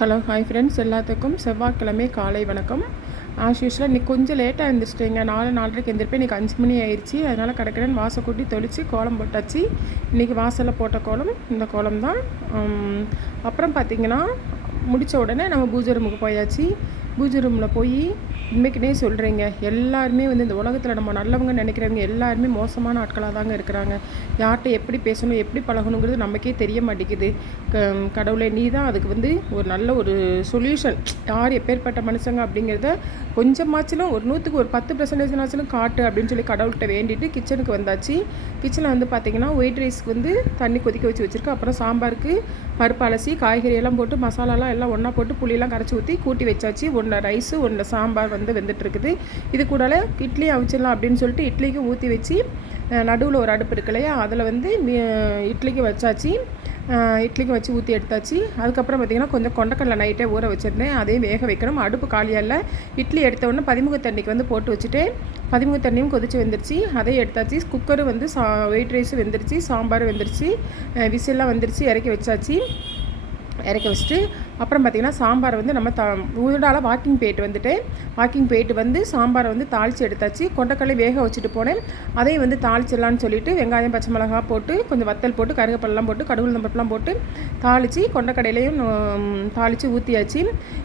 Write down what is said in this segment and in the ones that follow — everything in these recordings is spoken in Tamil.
ஹலோ ஹாய் ஃப்ரெண்ட்ஸ், எல்லாத்துக்கும் செவ்வாய்க்கிழமை காலை வணக்கம். ஆஸ் யூஷுவலாக இன்றைக்கி கொஞ்சம் லேட்டாக எழுந்திரிச்சிட்டிங்க. 4:30க்கு எழுந்திருப்பேன். இன்றைக்கி 5 மணி ஆயிடுச்சு. அதனால் கடற்கடன் வாசல் கூட்டி தெளித்து கோலம் போட்டாச்சு. இன்றைக்கி வாசலில் போட்ட கோலம் இந்த கோலம் தான். அப்புறம் பார்த்திங்கன்னா முடித்த உடனே நம்ம பூஜை ரூமுக்கு போயாச்சு. பூஜை ரூமில் போய் இன்றைக்கினே சொல்கிறீங்க, எல்லாருமே வந்து இந்த உலகத்தில் நம்ம நல்லவங்க நினைக்கிறவங்க எல்லாருமே மோசமான ஆட்களாக தாங்க இருக்கிறாங்க. யார்கிட்ட எப்படி பேசணும், எப்படி பழகணுங்கிறது நமக்கே தெரிய மாட்டேங்குது. கடவுளை நீ தான் அதுக்கு வந்து ஒரு நல்ல ஒரு சொல்யூஷன். யார் எப்பேற்பட்ட மனுஷங்க அப்படிங்கிறத கொஞ்சமாச்சிலும் ஒரு 100க்கு ஒரு 10% காட்டு அப்படின்னு சொல்லி கடவுள்கிட்ட வேண்டிட்டு கிச்சனுக்கு வந்தாச்சு. கிச்சனில் வந்து பார்த்திங்கன்னா ஒயிட் ரைஸ்க்கு வந்து தண்ணி கொதிக்க வச்சு வச்சுருக்கேன். அப்புறம் சாம்பாருக்கு பருப்பு அலசி காய்கறியெல்லாம் போட்டு மசாலாலாம் எல்லாம் ஒன்றா போட்டு புளியெல்லாம் கரைச்சி ஊற்றி கூட்டி வச்சாச்சு. ஒன்றை ரைஸு ஒன்றை சாம்பார் வந்து வெந்துட்டுருக்குது. இது கூட இட்லி அவிச்சிடலாம் அப்படின்னு சொல்லிட்டு இட்லிக்கு ஊற்றி வச்சு நடுவில் ஒரு அடுப்பு இருக்கு இல்லையா, அதில் வந்து இட்லிக்கு வச்சாச்சு. இட்லிக்கு வச்சு ஊற்றி எடுத்தாச்சு. அதுக்கப்புறம் பார்த்திங்கன்னா கொஞ்சம் கொண்டக்கடலை நைட்டே ஊற வச்சுருந்தேன், அதையும் வேக வைக்கணும். அடுப்பு காலியால் இட்லி எடுத்த உடனே பதிமுக தண்ணிக்கு வந்து போட்டு வச்சுட்டு பதிமுக தண்ணியும் கொதிச்சு வெந்துருச்சு. அதையும் எடுத்தாச்சு. குக்கரு வந்து ஒயிட் ரைஸு வெந்துருச்சு, சாம்பார் வெந்துருச்சு, விசில்லாம் வந்துருச்சு. இறக்கி வச்சாச்சு. இறக்கி வச்சுட்டு அப்புறம் பார்த்திங்கன்னா சாம்பார் வந்து நம்ம ஊடால வாக்கிங் போயிட்டு வந்து சாம்பாரை வந்து தாளித்து எடுத்தாச்சு. கொண்டக்கடலை வேக வச்சுட்டு போனேன். அதையும் வந்து தாளிச்சிடலான்னு சொல்லிவிட்டு வெங்காயம் பச்சை மிளகா போட்டு கொஞ்சம் வத்தல் போட்டு கருவேப்பிலெல்லாம் போட்டு கடுகு நம்பருப்புலாம் போட்டு தாளித்து கொண்டக்கடையிலையும் தாளித்து ஊற்றியாச்சு.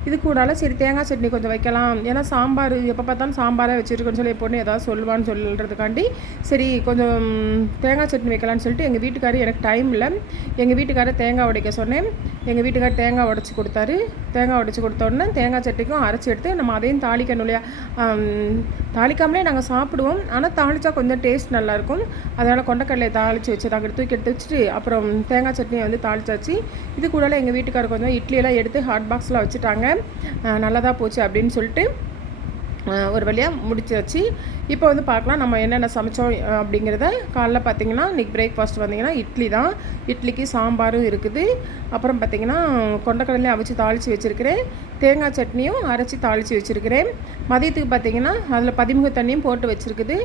இது கூடால சரி தேங்காய் சட்னி கொஞ்சம் வைக்கலாம், ஏன்னா சாம்பார் எப்போ பார்த்தாலும் சாம்பாரே வச்சுருக்கோன்னு சொல்லி பொண்ணு ஏதாவது சொல்லுவான்னு சொல்கிறதுக்காண்டி சரி கொஞ்சம் தேங்காய் சட்னி வைக்கலான்னு சொல்லிட்டு எங்கள் வீட்டுக்காரர் எனக்கு டைம் இல்லை, எங்கள் வீட்டுக்காரர் தேங்காய் உடைக்க சொன்னேன். எங்கள் வீட்டுக்காரர் தேங்காய் உடச்சி கொடுத்தாரு. தேங்காய் உடச்சி கொடுத்த உடனே தேங்காய் சட்னிக்கும் அரைச்சி எடுத்து நம்ம அதையும் தாளிக்கணும் இல்லையா. தாளிக்காமலே நாங்கள் சாப்பிடுவோம், ஆனால் தாளித்தா கொஞ்சம் டேஸ்ட் நல்லாயிருக்கும். அதனால் கொண்டக்கடலையை தாளித்து வச்சு நாங்கள் தூக்கி எடுத்து வச்சுட்டு அப்புறம் தேங்காய் சட்னியை வந்து தாளிச்சாச்சு. இது கூட எங்கள் வீட்டுக்காரர் கொஞ்சம் இட்லியெல்லாம் எடுத்து ஹாட் பாக்ஸில் வச்சுட்டாங்க. நல்லதாக போச்சு அப்படின்னு சொல்லிட்டு ஒரு வழியாக முடிச்சாச்சு. இப்போ வந்து பார்க்கலாம் நம்ம என்னென்ன சமைச்சோம் அப்படிங்கிறத. காலைல பார்த்திங்கன்னா இன்றைக்கி பிரேக்ஃபாஸ்ட் வந்திங்கன்னா இட்லி தான். இட்லிக்கு சாம்பாரும் இருக்குது. அப்புறம் பார்த்திங்கன்னா கொண்டக்கடலையும் அவிச்சு தாளித்து வச்சுருக்கிறேன். தேங்காய் சட்னியும் அரைச்சி தாளித்து வச்சுருக்கிறேன். மதியத்துக்கு பார்த்திங்கன்னா அதில் பதிமுக தண்ணியும் போட்டு வச்சுருக்குது.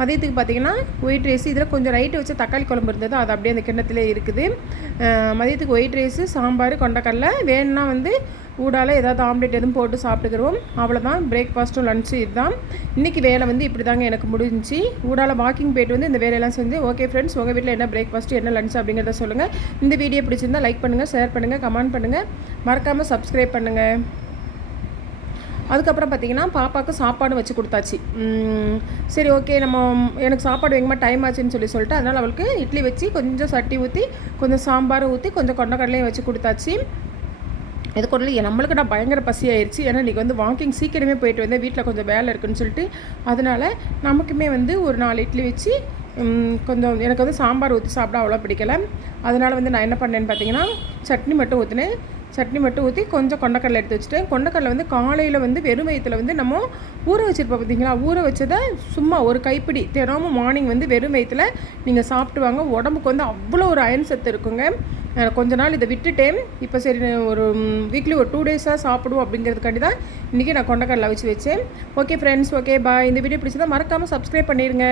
மதியத்துக்கு பார்த்திங்கன்னா ஒயிட் ரைஸ், இதில் கொஞ்சம் ரைட்டு வச்சு தக்காளி குழம்பு இருந்தது, அது அப்படியே அந்த கிண்ணத்திலே இருக்குது. மதியத்துக்கு ஒயிட் ரைஸு சாம்பார் கொண்டக்கடலை வேணும்னா வந்து ஊடால ஏதாவது ஆம்லேட் எதுவும் போட்டு சாப்பிட்டுக்கிறோம். அவ்வளோதான். பிரேக்ஃபாஸ்ட்டும் லன்ச்சு இதுதான். இன்றைக்கி வேலை வந்து இப்படி தாங்க எனக்கு முடிஞ்சிச்சு. ஊடால வாக்கிங் போய்ட்டு வந்து இந்த வேலையெல்லாம் செஞ்சு ஓகே ஃப்ரெண்ட்ஸ், உங்கள் வீட்டில் என்ன பிரேக்ஃபாஸ்ட்டு என்ன லன்ச் அப்படிங்கிறத சொல்லுங்கள். இந்த வீடியோ பிடிச்சிருந்தால் லைக் பண்ணுங்கள், ஷேர் பண்ணுங்கள், கமெண்ட் பண்ணுங்கள், மறக்காமல் சப்ஸ்கிரைப் பண்ணுங்கள். அதுக்கப்புறம் பார்த்திங்கன்னா பாப்பாவுக்கு சாப்பாடு வச்சு கொடுத்தாச்சு. சரி ஓகே நம்ம எனக்கு சாப்பாடு வேகமாக டைம் ஆச்சுன்னு சொல்லிட்டு அதனால் அவளுக்கு இட்லி வச்சு கொஞ்சம் சட்டி ஊற்றி கொஞ்சம் சாம்பார் ஊற்றி கொஞ்சம் கொண்டக்கடலையும் வச்சு கொடுத்தாச்சு. இது கூட நம்மளுக்கு நான் பயங்கர பசி ஆயிடுச்சு, ஏன்னா இன்றைக்கி வந்து வாக்கிங் சீக்கிரமே போயிட்டு வந்தேன், வீட்டில் கொஞ்சம் வேலை இருக்குதுன்னு சொல்லிட்டு. அதனால் நமக்குமே வந்து ஒரு 4 இட்லி வச்சு கொஞ்சம் எனக்கு வந்து சாம்பார் ஊற்றி சாப்பிட அவ்வளோ பிடிக்கலை. அதனால் வந்து நான் என்ன பண்ணேன்னு பார்த்தீங்கன்னா சட்னி மட்டும் ஊற்றி கொஞ்சம் கொண்டக்கடலை எடுத்து வச்சுட்டேன். கொண்டக்கடலை வந்து காலையில் வந்து வெறும் வயிற்றில் வந்து நம்ம ஊற வச்சுருப்போம் பார்த்தீங்களா, ஊற வச்சதை சும்மா ஒரு கைப்பிடி தினமும் மார்னிங் வந்து வெறும் வயிற்றில் நீங்கள் சாப்பிட்டு வாங்க. உடம்புக்கு வந்து அவ்வளோ ஒரு அயன் சத்து இருக்குங்க. கொஞ்ச நாள் இதை விட்டுட்டேன். இப்போ சரி ஒரு வீக்லி ஒரு 2 டேஸாக சாப்பிடுவோம் அப்படிங்கிறதுக்காண்டி தான் இன்றைக்கி நான் கொண்டக்கடலை வச்சு வச்சேன். Okay friends, okay bye. இந்த வீடியோ பிடிச்சதா மறக்காமல் சப்ஸ்கிரைப் பண்ணிடுங்க.